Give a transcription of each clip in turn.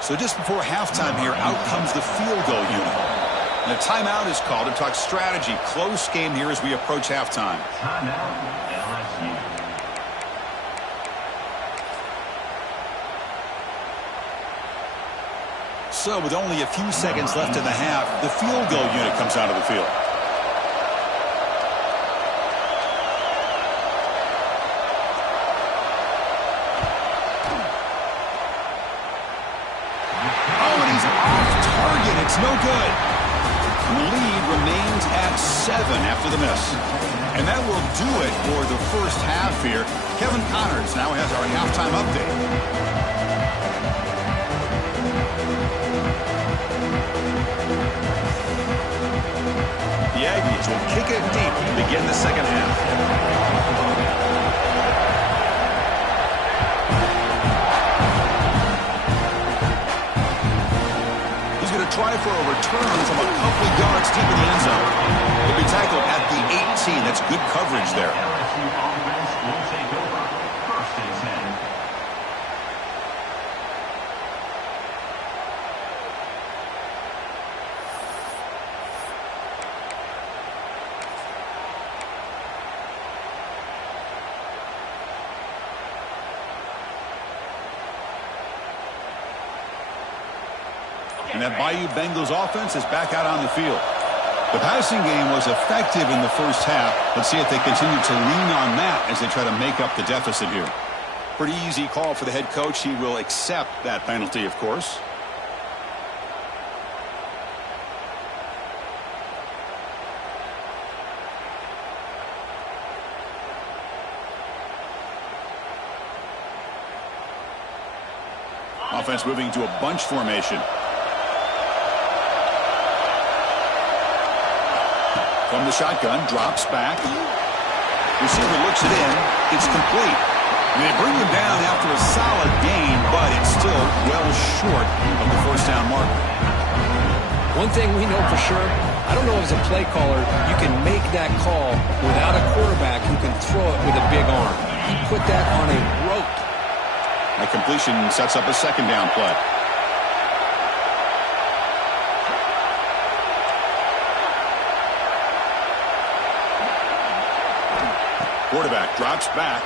So just before halftime here, out comes the field goal unit. And a timeout is called to talk strategy. Close game here as we approach halftime. Timeout, LSU. So with only a few seconds left in the half, the field goal unit comes out of the field. It's no good. The lead remains at 7 after the miss. And that will do it for the first half here. Kevin Connors now has our halftime update. The Aggies will kick it deep to begin the second half. Try for a return from a couple of yards deep in the end zone. He'll be tackled at the 18. That's good coverage there. LSU offense will take over. First and 10. And that Bayou Bengals offense is back out on the field. The passing game was effective in the first half. Let's see if they continue to lean on that as they try to make up the deficit here. Pretty easy call for the head coach. He will accept that penalty, of course. Offense moving to a bunch formation. From the shotgun, drops back. Receiver looks it in. It's complete. And they bring him down after a solid gain, but it's still well short of the first down mark. One thing we know for sure, I don't know as a play caller, you can make that call without a quarterback who can throw it with a big arm. He put that on a rope. That completion sets up a second down play. Quarterback drops back.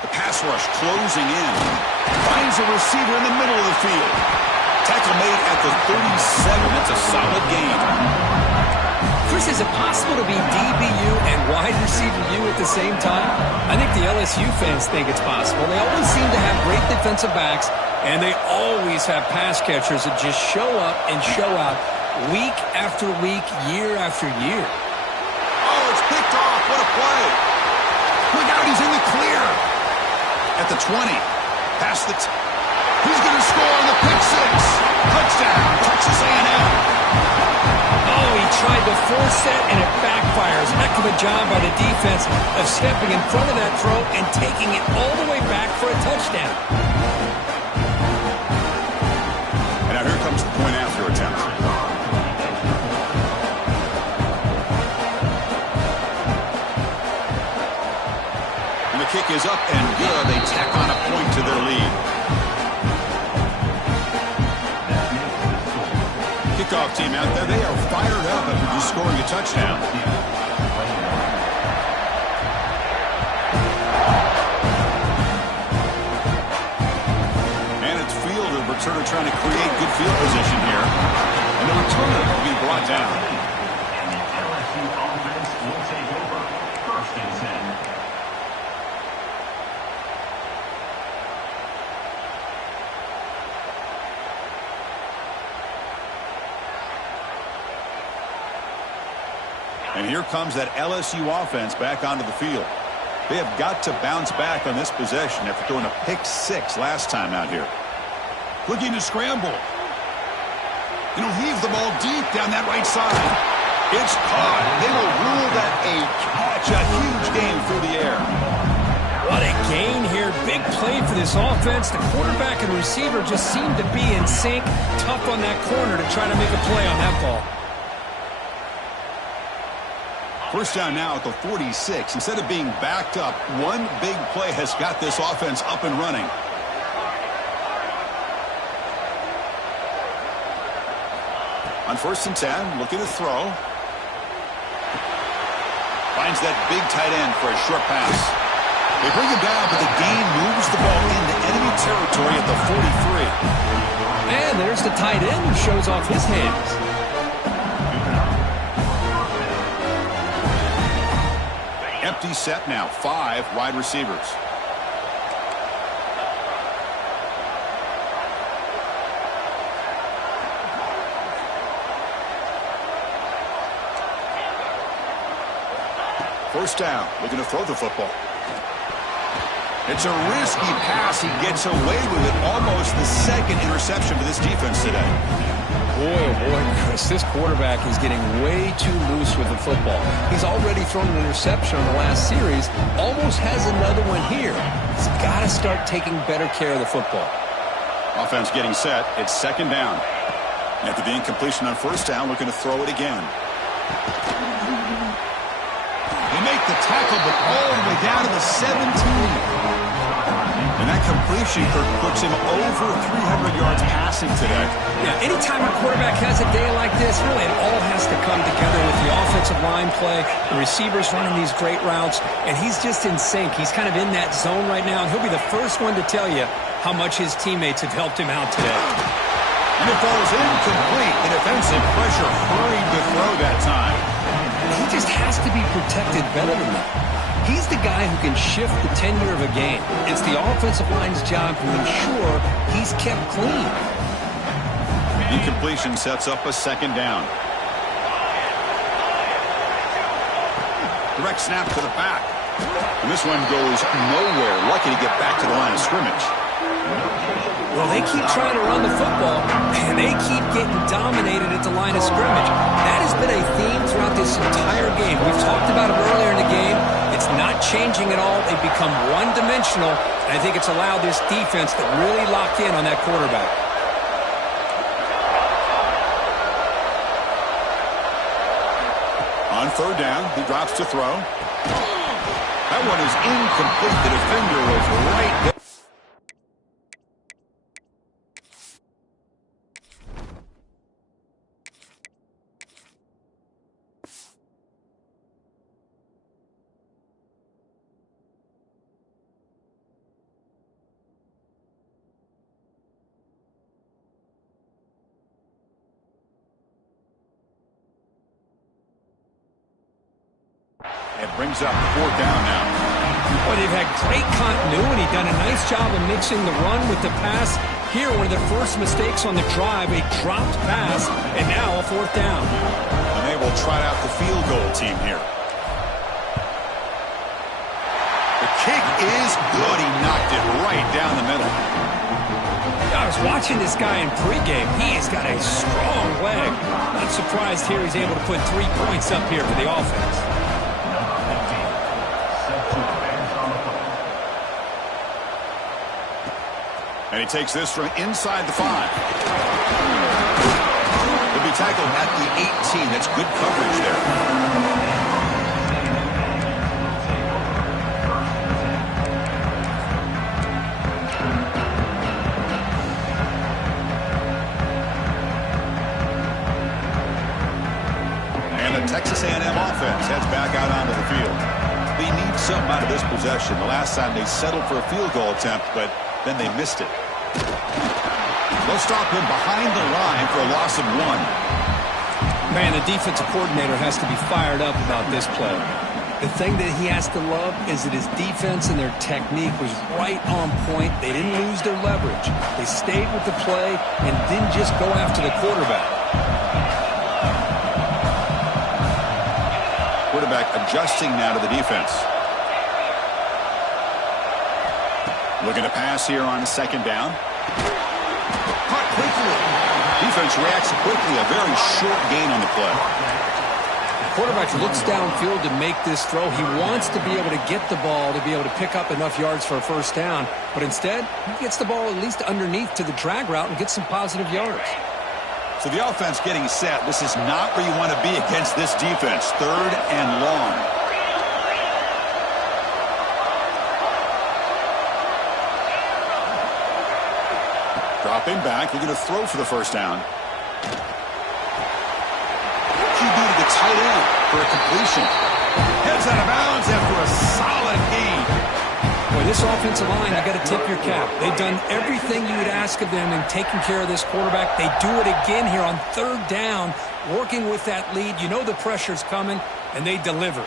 The pass rush closing in. Finds a receiver in the middle of the field. Tackle made at the 37. That's a solid gain. Chris, is it possible to be DBU and wide receiver U at the same time? I think the LSU fans think it's possible. They always seem to have great defensive backs, and they always have pass catchers that just show up and show out week after week, year after year. Oh, it's picked off. What a play. Look out, he's in the clear. At the 20. Past the... He's going to score on the pick six. Touchdown, Texas A&M. Oh, he tried to force it, and it backfires. Heck of a job by the defense of stepping in front of that throw and taking it all the way back for a touchdown. And now here comes the point after attempt. Kick is up and good. They tack on a point to their lead. Kickoff team out there. They are fired up after just scoring a touchdown. And it's fielder returner trying to create good field position here. And the returner will be brought down. And the LSU offense will take over. First and 10. And here comes that LSU offense back onto the field. They have got to bounce back on this possession after throwing a pick six last time out here. Looking to scramble. And he'll heave the ball deep down that right side. It's caught. They will rule that a catch. A huge game through the air. What a gain here. Big play for this offense. The quarterback and receiver just seem to be in sync. Tough on that corner to try to make a play on that ball. First down now at the 46. Instead of being backed up, one big play has got this offense up and running. On 1st and 10, looking to throw. Finds that big tight end for a short pass. They bring him down, but the gain moves the ball into enemy territory at the 43. And there's the tight end who shows off his hands. Empty set now, 5 wide receivers. First down, looking to throw the football. It's a risky pass. He gets away with it. Almost the second interception for this defense today. Boy, oh boy, Chris, this quarterback is getting way too loose with the football. He's already thrown an interception on the last series. Almost has another one here. He's got to start taking better care of the football. Offense getting set. It's 2nd down. After the incompletion on 1st down, looking to throw it again. They make the tackle, but all the way down to the 17. And that completion puts him over 300 yards passing today. Yeah, anytime a quarterback has a day like this, really it all has to come together with the offensive line play, the receivers running these great routes, and he's just in sync. He's kind of in that zone right now, and he'll be the first one to tell you how much his teammates have helped him out today. And it falls incomplete. The defensive pressure hurried to throw that time. He just has to be protected better than that. He's the guy who can shift the tenure of a game. It's the offensive line's job to ensure he's kept clean. Incompletion sets up a 2nd down. Direct snap to the back. And this one goes nowhere. Lucky to get back to the line of scrimmage. Well, they keep trying to run the football, and they keep getting dominated at the line of scrimmage. That has been a theme throughout this entire game. We've talked about it earlier in the game. It's not changing at all. They've become one-dimensional, and I think it's allowed this defense to really lock in on that quarterback. On 3rd down, he drops to throw. That one is incomplete. The defender was right there. It brings up 4th down now. Well, they've had great continuity, done a nice job of mixing the run with the pass. Here, one of the first mistakes on the drive, a dropped pass, and now a 4th down. And they will try out the field goal team here. The kick is good. He knocked it right down the middle. I was watching this guy in pregame. He has got a strong leg. Not surprised here he's able to put 3 points up here for the offense. And he takes this from inside the 5. He'll be tackled at the 18. That's good coverage there. And the Texas A&M offense heads back out onto the field. They need something out of this possession. The last time they settled for a field goal attempt, but then they missed it. They'll stop him behind the line for a loss of 1. Man, the defensive coordinator has to be fired up about this play. The thing that he has to love is that his defense and their technique was right on point. They didn't lose their leverage. They stayed with the play and didn't just go after the quarterback. Quarterback adjusting now to the defense. Looking to pass here on 2nd down. Caught quickly. Defense reacts quickly. A very short gain on the play. The quarterback looks downfield to make this throw. He wants to be able to get the ball to be able to pick up enough yards for a 1st down. But instead, he gets the ball at least underneath to the drag route and gets some positive yards. So the offense getting set. This is not where you want to be against this defense. 3rd and long. Dropping back, looking to throw for the 1st down. tight end for a completion. Heads out of bounds after a solid gain. Boy, this offensive line, you got to tip your cap. They've done everything you would ask of them in taking care of this quarterback. They do it again here on third down, working with that lead. You know the pressure's coming, and they deliver.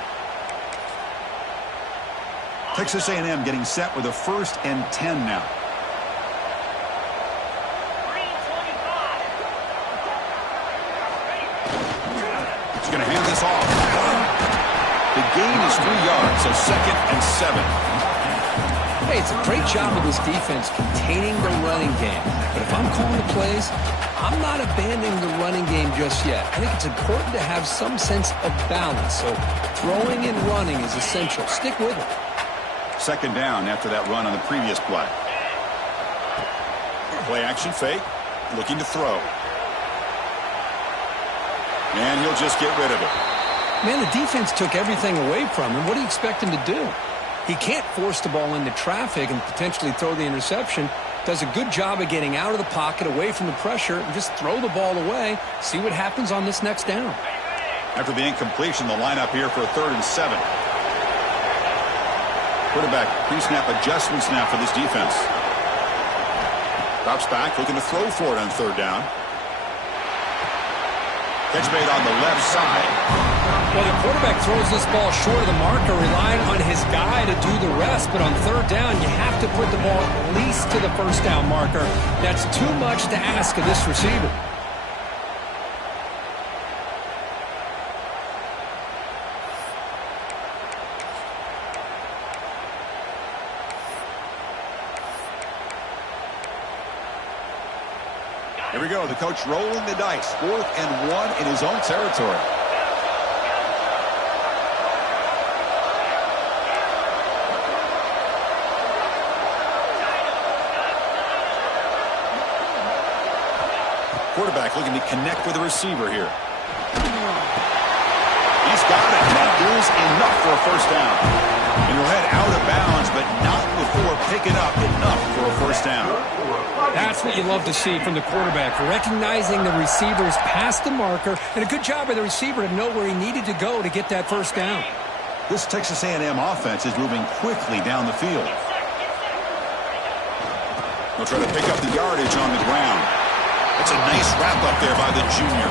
Texas A&M getting set with a 1st and 10 now. He's going to hand this off. The gain is 3 yards, so 2nd and 7. Hey, it's a great job of this defense containing the running game. But if I'm calling the plays, I'm not abandoning the running game just yet. I think it's important to have some sense of balance. So throwing and running is essential. Stick with it. 2nd down after that run on the previous play. Play action fake. Looking to throw. And he'll just get rid of it. Man, the defense took everything away from him. What do you expect him to do? He can't force the ball into traffic and potentially throw the interception. Does a good job of getting out of the pocket, away from the pressure, and just throw the ball away. See what happens on this next down. After the incompletion, the lineup here for a 3rd and 7. Quarterback pre-snap adjustments now for this defense. Drops back, looking to throw for it on 3rd down. Catch made on the left side. Well, the quarterback throws this ball short of the marker, relying on his guy to do the rest. But on 3rd down, you have to put the ball at least to the 1st down marker. That's too much to ask of this receiver. Here we go. The coach rolling the dice. 4th and 1 in his own territory. Quarterback looking to connect with the receiver here. He's got it. That is enough for a 1st down. And he'll head out of bounds, but not before picking up enough for a 1st down. That's what you love to see from the quarterback, recognizing the receivers past the marker, and a good job by the receiver to know where he needed to go to get that 1st down. This Texas A&M offense is moving quickly down the field. They'll try to pick up the yardage on the ground. It's a nice wrap-up there by the junior.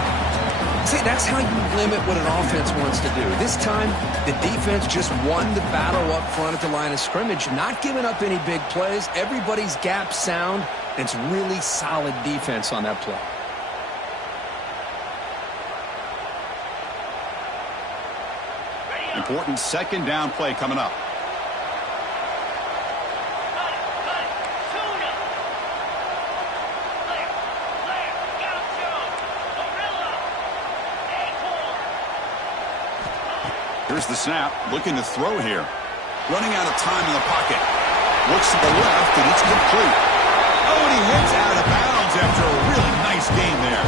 See, that's how you limit what an offense wants to do. This time, the defense just won the battle up front at the line of scrimmage, not giving up any big plays. Everybody's gap sound. It's really solid defense on that play. Important 2nd down play coming up. Here's the snap, looking to throw here. Running out of time in the pocket. Looks to the left, and it's complete. Oh, and he hits out of bounds after a really nice gain there.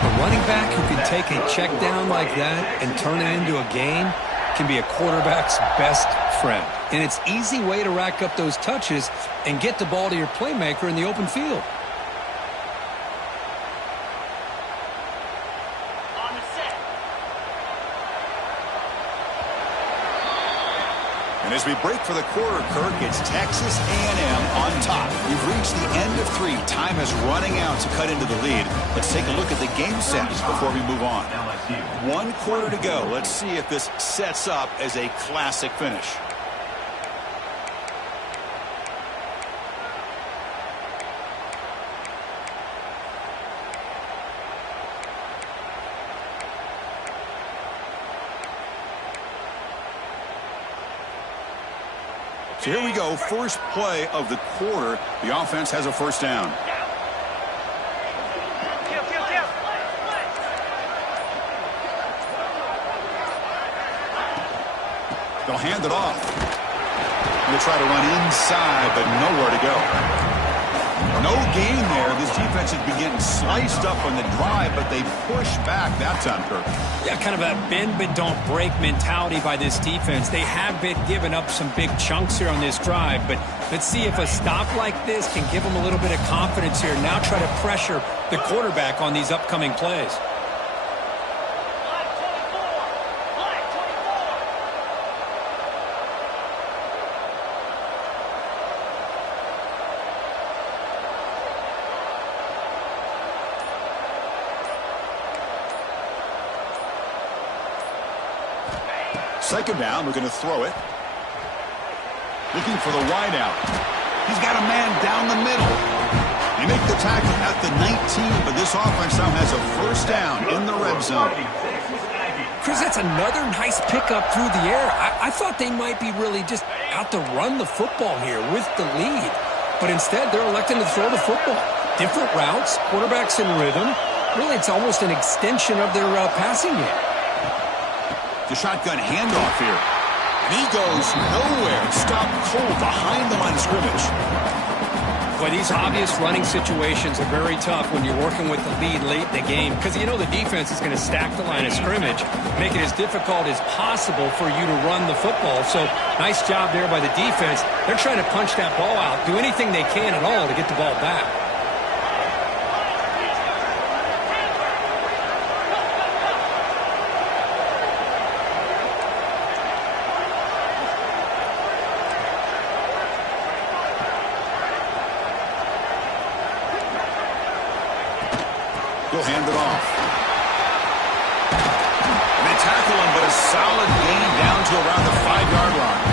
A running back who can take a check down like that and turn it into a gain can be a quarterback's best friend. And it's an easy way to rack up those touches and get the ball to your playmaker in the open field. And as we break for the quarter, Kirk, it's Texas A&M on top. We've reached the end of 3. Time is running out to cut into the lead. Let's take a look at the game stats before we move on. 1 quarter to go. Let's see if this sets up as a classic finish. So here we go, first play of the quarter. The offense has a 1st down. They'll hand it off. They'll try to run inside, but nowhere to go. No gain there. This defense has been getting sliced up on the drive, but they push back that time, Kirk. Yeah, kind of a bend but don't break mentality by this defense. They have been giving up some big chunks here on this drive, but let's see if a stop like this can give them a little bit of confidence here. Now try to pressure the quarterback on these upcoming plays. Second down, we're going to throw it. Looking for the wide out. He's got a man down the middle. They make the tackle at the 19, but this offense now has a first down in the red zone. Chris, that's another nice pickup through the air. I thought they might be really just out to run the football here with the lead. But instead, they're electing to throw the football. Different routes, quarterback's in rhythm. Really, it's almost an extension of their passing game. The shotgun handoff here. And he goes nowhere. Stopped cold behind the line of scrimmage. Boy, these obvious running situations are very tough when you're working with the lead late in the game because you know the defense is going to stack the line of scrimmage, make it as difficult as possible for you to run the football. So nice job there by the defense. They're trying to punch that ball out, do anything they can at all to get the ball back. He'll hand it off. And they tackle him, but a solid gain down to around the 5-yard line.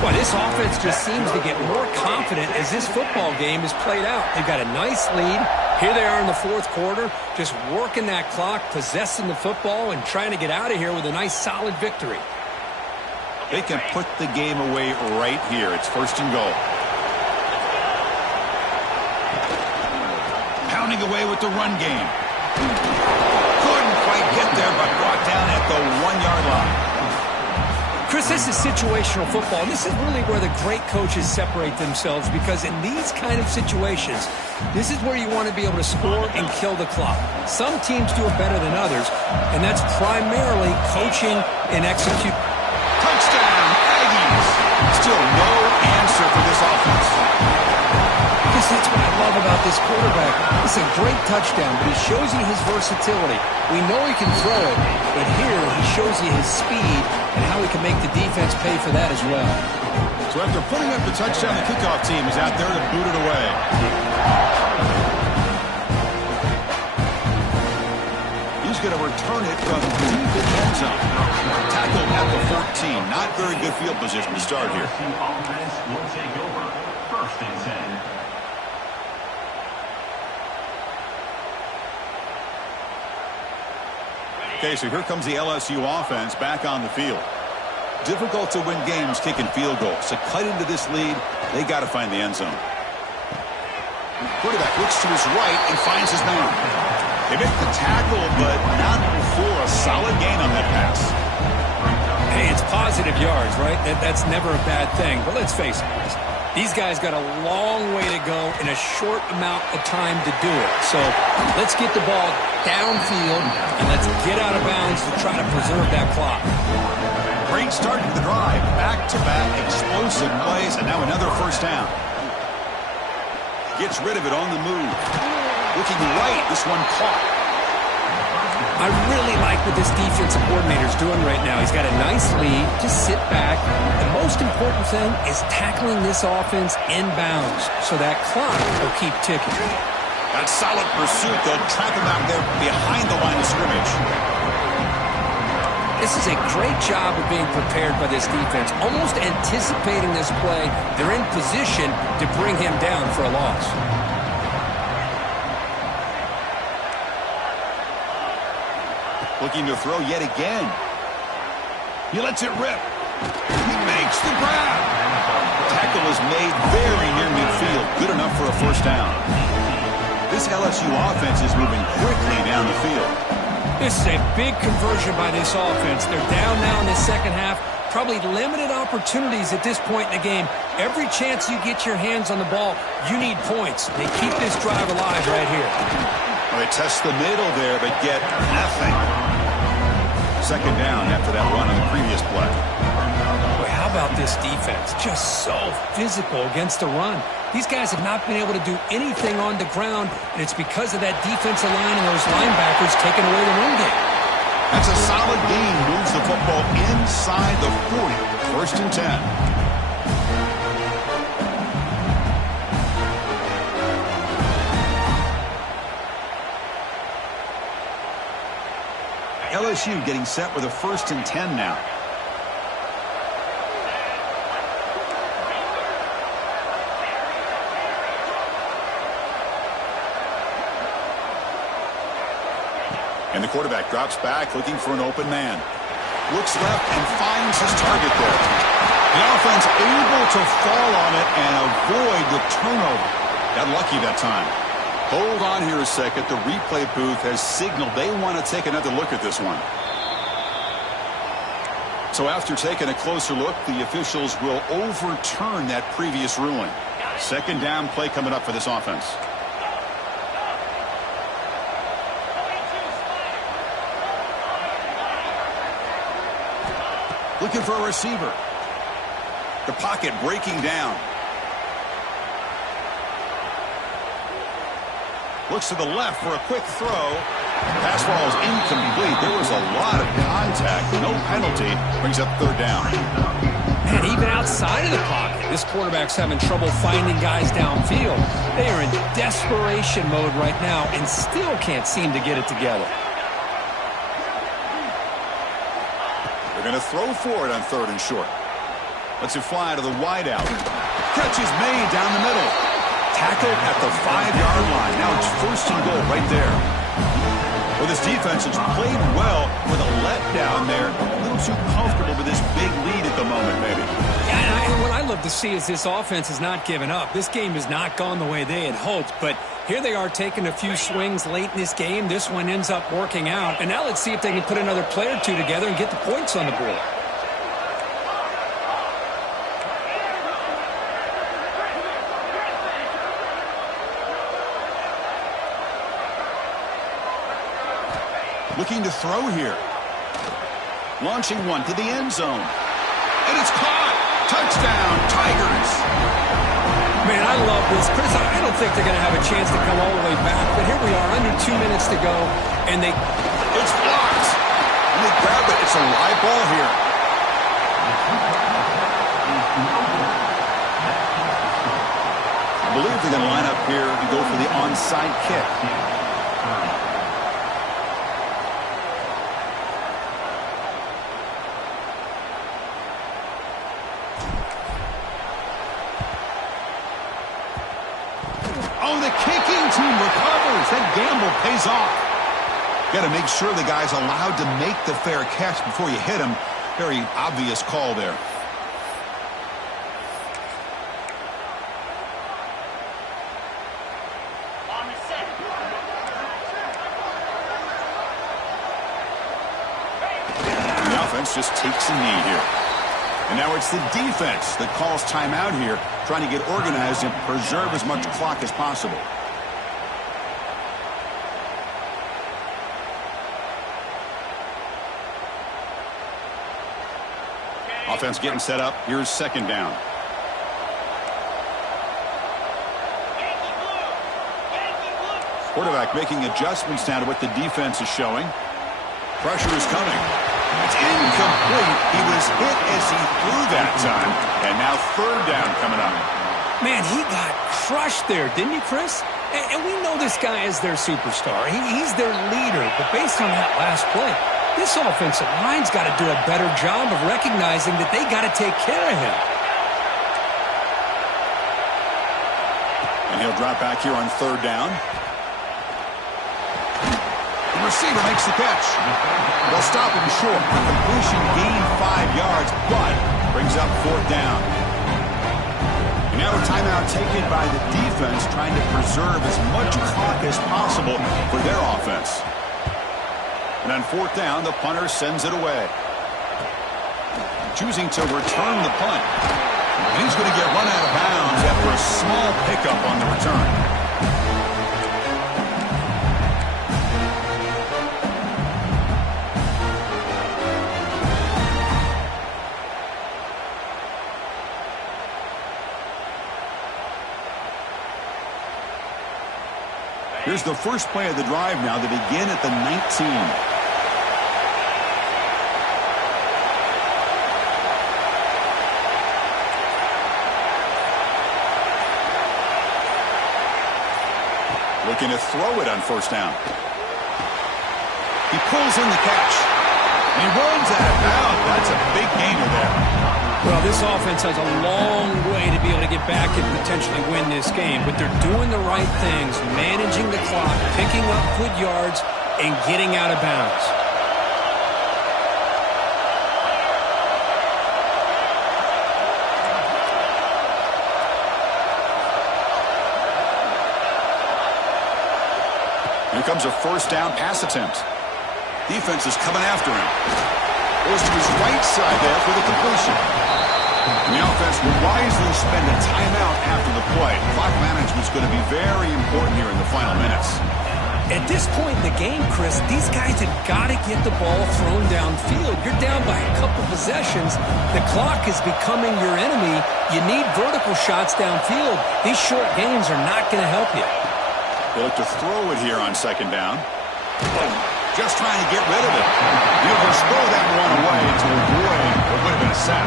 Well, this offense just seems to get more confident as this football game is played out. They've got a nice lead. Here they are in the fourth quarter, just working that clock, possessing the football, and trying to get out of here with a nice, solid victory. They can put the game away right here. It's first and goal. Pounding away with the run game. Couldn't quite get there, but brought down at the 1-yard line. Chris, this is situational football. This is really where the great coaches separate themselves because in these kind of situations, this is where you want to be able to score and kill the clock. Some teams do it better than others, and that's primarily coaching and execute. Touchdown, Aggies. Still no answer for this offense. That's what I love about this quarterback. It's a great touchdown, but he shows you his versatility. We know he can throw it, but here he shows you his speed and how he can make the defense pay for that as well. So after putting up the touchdown, the kickoff team is out there to boot it away. He's going to return it from deep in the end zone. Tackled at the 14. Not very good field position to start here. Offense will take over. First and 10. Okay, so here comes the LSU offense back on the field. Difficult to win games kicking field goals. To cut into this lead, they got to find the end zone. Quarterback looks to his right and finds his man. They make the tackle, but not before a solid gain on that pass. Hey, it's positive yards, right? That's never a bad thing. But let's face it, these guys got a long way to go in a short amount of time to do it. So let's get the ball downfield and let's get out of bounds to try to preserve that clock. Great start to the drive. Back-to-back explosive plays, and now another first down. Gets rid of it on the move. Looking right, this one caught. I really like what this defensive coordinator is doing right now. He's got a nice lead. Just sit back. The most important thing is tackling this offense inbounds so that clock will keep ticking. That solid pursuit. They'll trap him out there behind the line of scrimmage. This is a great job of being prepared by this defense. Almost anticipating this play, they're in position to bring him down for a loss. Looking to throw yet again. He lets it rip. He makes the grab. Tackle is made very near midfield. Good enough for a first down. This LSU offense is moving quickly down the field. This is a big conversion by this offense. They're down now in the second half. Probably limited opportunities at this point in the game. Every chance you get your hands on the ball, you need points. They keep this drive alive right here. Well, they test the middle there, but get nothing. Second down after that run on the previous play. Boy, how about this defense? Just so physical against the run. These guys have not been able to do anything on the ground, and it's because of that defensive line and those linebackers taking away the run game. That's a solid gain. Moves the football inside the 40. First and 10. LSU getting set with a 1st and 10 now. And the quarterback drops back looking for an open man. Looks left and finds his target there. The offense able to fall on it and avoid the turnover. Got lucky that time. Hold on here a second. The replay booth has signaled they want to take another look at this one. So after taking a closer look, the officials will overturn that previous ruling. 2nd down play coming up for this offense. Looking for a receiver. The pocket breaking down. Looks to the left for a quick throw. Pass ball is incomplete. There was a lot of contact. No penalty. Brings up 3rd down. Man, even outside of the pocket, this quarterback's having trouble finding guys downfield. They are in desperation mode right now and still can't seem to get it together. They're going to throw for it on 3rd and short. Lets it fly to the wideout. Catch is made down the middle. Tackled at the 5-yard line. Now it's 1st and goal right there. Well, this defense has played well with a letdown there. A little too comfortable with this big lead at the moment, maybe. Yeah, and what I love to see is this offense has not given up. This game has not gone the way they had hoped, but here they are taking a few swings late in this game. This one ends up working out. And now let's see if they can put another play or two together and get the points on the board. Looking to throw here. Launching one to the end zone. And it's caught. Touchdown, Tigers. Man, I love this. Chris, I don't think they're going to have a chance to come all the way back, but here we are, under 2 minutes to go, and they... It's blocked. And they grab it. It's a live ball here. I believe they're going to line up here and go for the onside kick. That gamble pays off. Got to make sure the guy's allowed to make the fair catch before you hit him. Very obvious call there. And the offense just takes a knee here. And now it's the defense that calls timeout here, trying to get organized and preserve as much clock as possible. Offense getting set up. Here's 2nd down. Quarterback making adjustments now to what the defense is showing. Pressure is coming. It's incomplete. He was hit as he threw that time. And now 3rd down coming up. Man, he got crushed there, didn't he, Chris? And we know this guy is their superstar. He's their leader. But based on that last play, this offensive line's got to do a better job of recognizing that they got to take care of him. And he'll drop back here on 3rd down. The receiver makes the catch. They'll stop him short. The completion gained 5 yards, but brings up 4th down. And now a timeout taken by the defense, trying to preserve as much clock as possible for their offense. And on 4th down, the punter sends it away. Choosing to return the punt. And he's going to get run out of bounds after a small pickup on the return. Here's the first play of the drive now. They begin at the 19. Looking to throw it on 1st down. He pulls in the catch. He runs out of bounds. That's a big gainer there. Well, this offense has a long way to be able to get back and potentially win this game, but they're doing the right things, managing the clock, picking up good yards, and getting out of bounds. Here comes a first down pass attempt. Defense is coming after him. Goes to his right side there for the completion. And the offense will wisely spend a timeout after the play. Clock management is going to be very important here in the final minutes. At this point in the game, Chris, these guys have got to get the ball thrown downfield. You're down by a couple possessions. The clock is becoming your enemy. You need vertical shots downfield. These short gains are not going to help you. They look to throw it here on second down. Just trying to get rid of it. He'll just throw that one away to avoid what would have been a sack.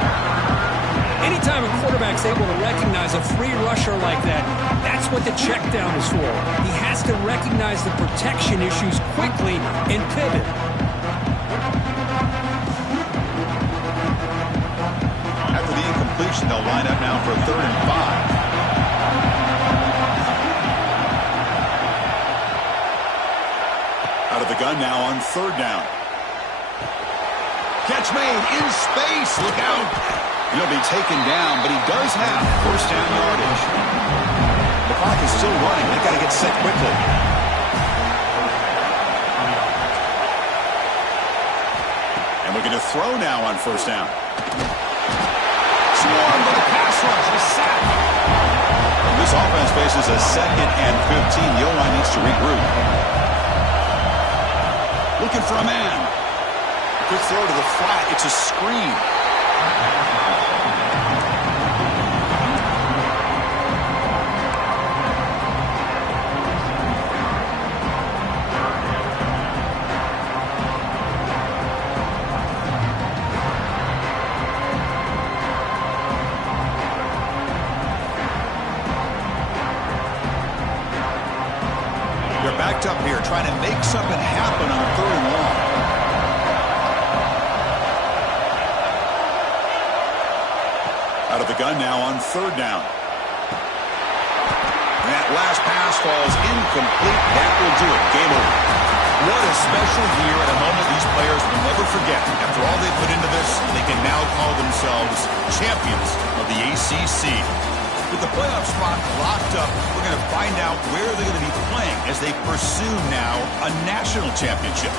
Anytime a quarterback's able to recognize a free rusher like that, that's what the check down is for. He has to recognize the protection issues quickly and pivot. After the incompletion, they'll line up now for 3rd and 5. Out of the gun now on 3rd down. Catch made in space. Look out. He'll be taken down, but he does have first down yardage. The clock is still running. They've got to get set quickly. And we're going to throw now on first down. Swarm with a pass rush. A sack. This offense faces a 2nd and 15. The O-line needs to regroup. Looking for a man. Good throw to the flat. It's a screen. They're backed up here trying to make something happen on 3rd and long. Out of the gun now on 3rd down. And that last pass falls incomplete. That will do it. Game over. What a special year and a moment these players will never forget. After all they put into this, they can now call themselves champions of the ACC. With the playoff spot locked up, we're going to find out where they're going to be playing as they pursue now a national championship.